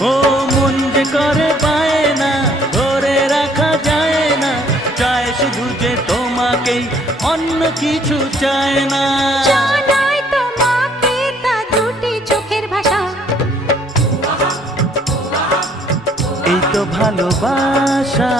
ও মন যে করে পায় না, ধরে রাখা যায় না, চায় শুধু যে তোমাকেই, অন্য কিছু চায় না। জানাই তোমাকে তা দুটি চোখের ভাষা, এই তো ভালোবাসা।